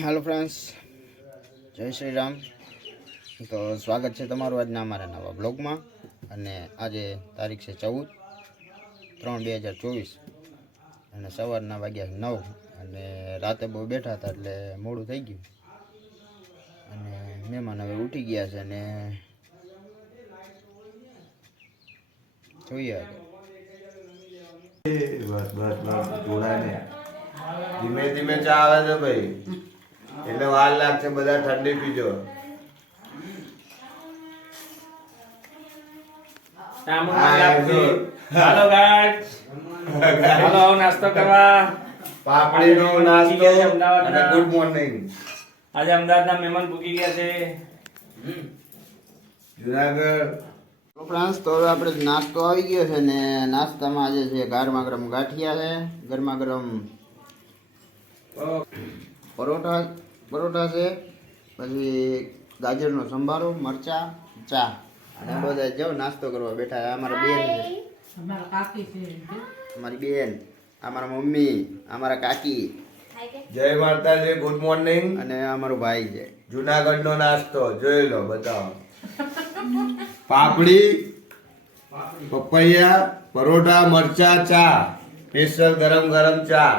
Hello friends, જય શ્રી રામ. તો સ્વાગત છે તમારું આજના અમારા નવા બ્લોગમાં. અને આજે તારીખ છે 14/3/2024 અને સવારના વાગ્યા 9 અને રાતે બહુ બેઠા હતા એટલે મોડું થઈ ગયું અને મહેમાન હવે ઉઠી ગયા છે અને જોઈએ ધીમે ધીમે ચા આવે છે ભાઈ, એટલે વાર લાગશે. બધા ઠંડી પીજો. હાલો ગાઈસ, હાલો નાસ્તો કરવા. પાપડીનો નાસ્તો અને ગુડ મોર્નિંગ. આજે અમદાવાદના મહેમાન પૂકી ગયા છે જુનાગઢ. ફ્રેન્ડ્સ, તો હવે આપણે નાસ્તો આવી ગયો છે ને નાસ્તામાં આજે છે ગરમા ગરમ ગાંઠિયા છે, ગરમા ગરમ પરોઠા છે, પછી ગાજરનો સંભારો, મરચા, ચા અને બધા જાઓ નાસ્તો કરવા બેઠા. અમારા બેન છે, અમારી બેન, અમારા મમ્મી, અમારા કાકી, જય માતાજી, ગુડ મોર્નિંગ. અને અમારો ભાઈ છે. જુનાગઢનો નાસ્તો જોઈ લો, બતાવો. પાપડી, પપૈયા, પરોઠા, મરચા, ચા, સ્પેશિયલ ગરમ ગરમ ચા.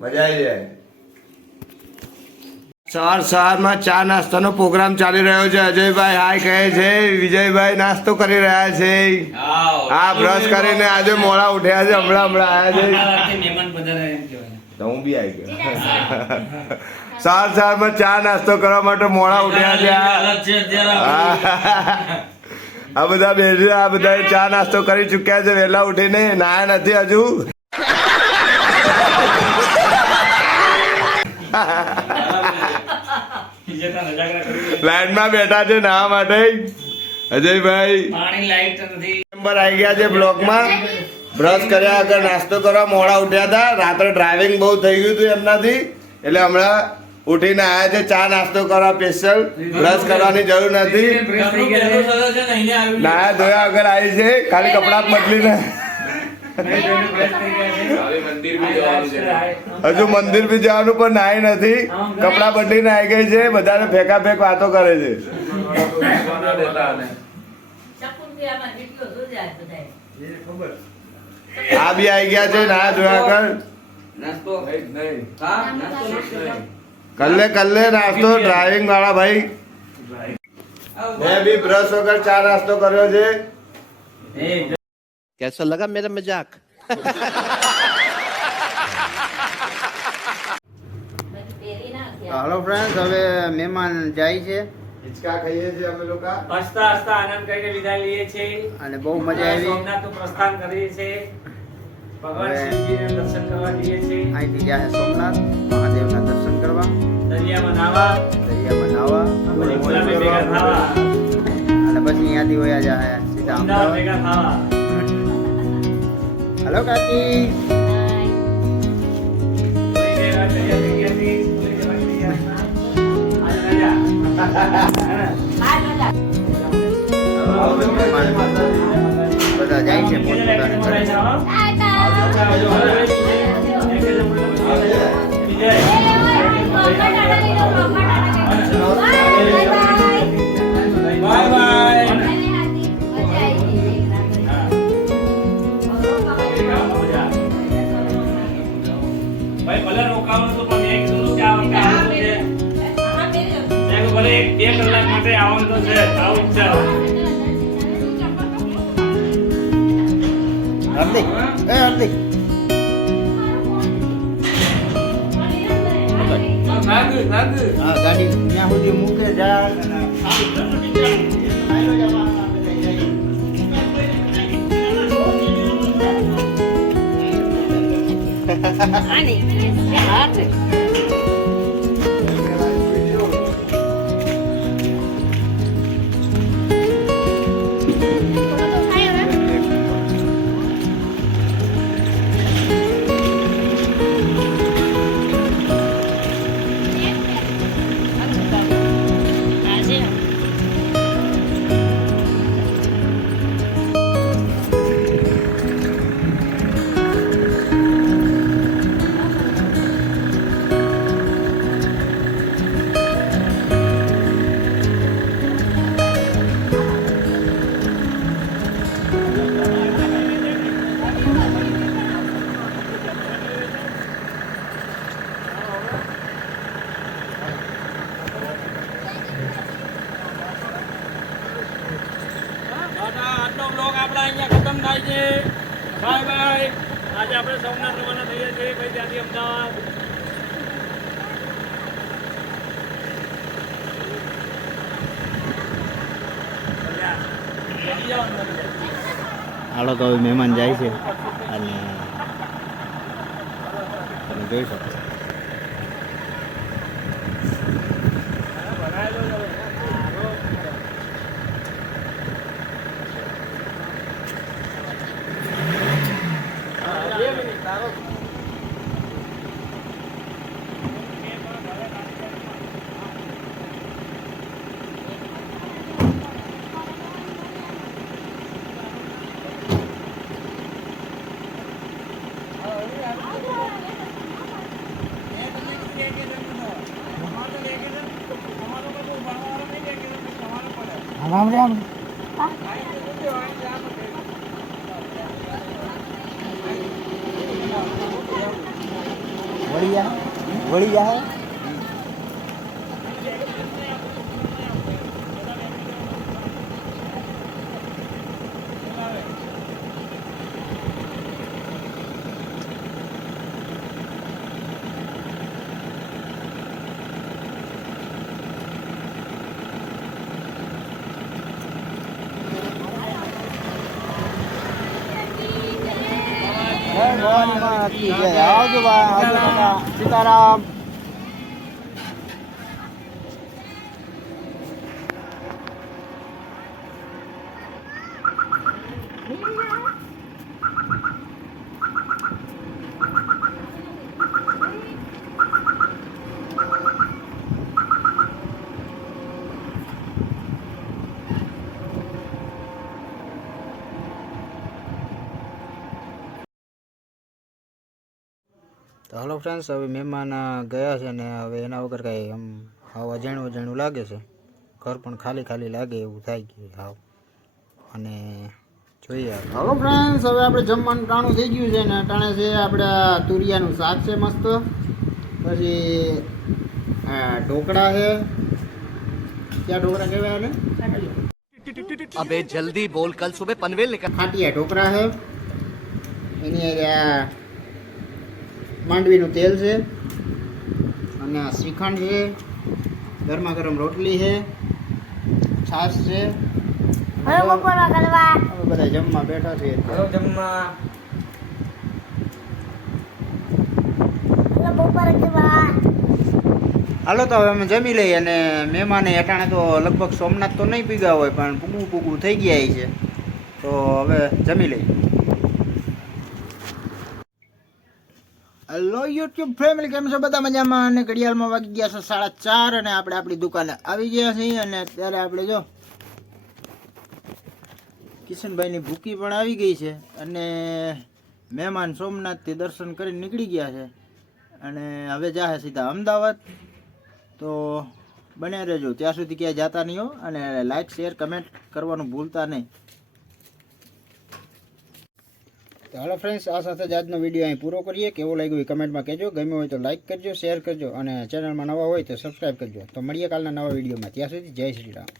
મજા આવી જાય. સવારમાં ચા નાસ્તાનો પ્રોગ્રામ ચાલી રહ્યો છે. અજયભાઈ હાય કહે છે, વિજયભાઈ નાસ્તો કરી રહ્યા છે. હા, બ્રશ કરીને આજે મોડા ઉઠ્યા છે, હમણાં આવ્યા છે. તો હું બી આવી ગયો. સવારમાં ચા નાસ્તો કરવા માટે મોડા ઉઠ્યા છે. આ બધા બેસી, આ બધા ચા નાસ્તો કરી ચુક્યા છે વહેલા ઉઠીને. નાયા નથી હજુ. લાઈનમાં બેઠા છે નાવા માટે. અજયભાઈ નંબર આવી ગયા છે બ્લોકમાં. બ્રશ કર્યા આગળ નાસ્તો કરવા મોડા ઉઠ્યા હતા. રાત્રે ડ્રાઇવિંગ બહુ થઈ ગયું હતું એમનાથી, એટલે હમણાં ઉઠીને આવ્યા છે ચા નાસ્તો કરવા સ્પેશિયલ. બ્રશ કરવાની જરૂર નથી. નાયા ધોયા વગર આવી છે, ખાલી કપડા બદલીને. હજુ મંદિર બી જવાનું પણ નાઈ નથી, કપડા બદલીને આવી ગઈ છે. બધાને ફેંકા ફેંક વાતો કરે છે. આ બી આવી ગયા છે ના જોયા કર. કલ્લે નાસ્તો ડ્રાઇવિંગ વાળા ભાઈ. મેં બી બ્રશ વગર ચા નાસ્તો કર્યો છે. कैसा लगा मेरा मजाक? હાલો ફ્રેન્ડ્સ, હવે મહેમાન જાય છે. હિંચકા ખાઈએ છીએ અમે લોકો. હસતા હસતા આનંદ કરીને વિદાય લઈએ છીએ અને બહુ મજા આવી. સોમનાથનું પ્રસ્થાન કરીએ છીએ. ભગવાન શિવજીના દર્શન કરવા જઈએ છીએ. અહીંથી ગયા છે સોમનાથ મહાદેવના દર્શન કરવા, દરિયામાં નાહવા, પછી ગુલાબી ભેગા થવા, અને પછી અહીંયાથી વયા જાય સીધા અમદાવાદ અમદાવાદ. ભેગા થવા. હલો કાકી. બધા જાય છે પોતપોતાની ઘરે. Bye bye. ભાઈ ભલે રોકાવાનું તો પણ એક કીધું કે આ વખતે આવવાનું છે. મેં કીધું ભલે 1-2 કલાક માટે આવવાનું તો છે. આવું જ છે. હાર્દિક, હાર્દિક. હા, ગાડી ત્યાં સુધી મૂકે જા. માતાજી બાય બાય. આજે આપણે સોમનાથ રવાના થઈએ છીએ ભાઈ ત્યાંથી અમદાવાદ. હાલો તો હવે મહેમાન જાય છે અને તમે જોઈ શકો છો. રામ રામ. વળી જાય આવજો ભાઈ, આવજો કાકા. સીતારામ. તો હલો ફ્રેન્ડ્સ, હવે મહેમાન ગયા છે ને હવે એના વગર કાંઈ આમ હાવ અજાણ્યું અજાણ્યું લાગે છે. ઘર પણ ખાલી ખાલી લાગે એવું થાય કે હાવ. અને જોઈએ હલો ફ્રેન્ડ્સ, હવે આપણે જમવાનું ટાણું થઈ ગયું છે ને ટાણે છે આપણે તુરિયાનું શાક છે મસ્ત, પછી ઢોકળા છે. ક્યાં ઢોકળા કહેવાય ને? अबे जल्दी बोल, कल सुबह पनवेल निकल. ખાટિયા ઢોકળા છે, એની માંડવીનું તેલ છે, અને આ શ્રીખંડ છે, ગરમા ગરમ રોટલી છે, છાશ છે. હવે બધા જમવા બેઠા છે. હાલો તો હવે અમે જમી લઈએ. અને મહેમાને અટાણે તો લગભગ સોમનાથ તો નહીં પીગા હોય પણ પૂગું થઈ ગયા છે, તો હવે જમી લઈએ. હેલો યુટ્યુબ ફેમિલી, કેમ છો બધા? મજામાં. અને ઘડિયાળમાં વાગી ગયા છે 4:30 અને આપણે આપણી દુકાને આવી ગયા છીએ. અને અત્યારે આપણે જો કિશનભાઈની ભૂકી પણ આવી ગઈ છે અને મહેમાન સોમનાથથી દર્શન કરીને નીકળી ગયા છે અને હવે જાહે સીધા અમદાવાદ. તો બને રહેજો, ત્યાં સુધી ક્યાંય જતા નહીં હો. અને લાઇક શેર કમેન્ટ કરવાનું ભૂલતા નહીં. તો હાલો ફ્રેન્ડ્સ, આ સાથે જ આજનો વિડીયો અહીં પૂરો કરીએ. કેવો લાગ્યો એ કમેન્ટમાં કહેજો. ગમ્યો હોય તો લાઇક કરજો, શેર કરજો અને ચેનલમાં નવા હોય તો સબસ્ક્રાઈબ કરજો. તો મળીએ કાલના નવા વિડીયોમાં. ત્યાં સુધી જય શ્રી રામ.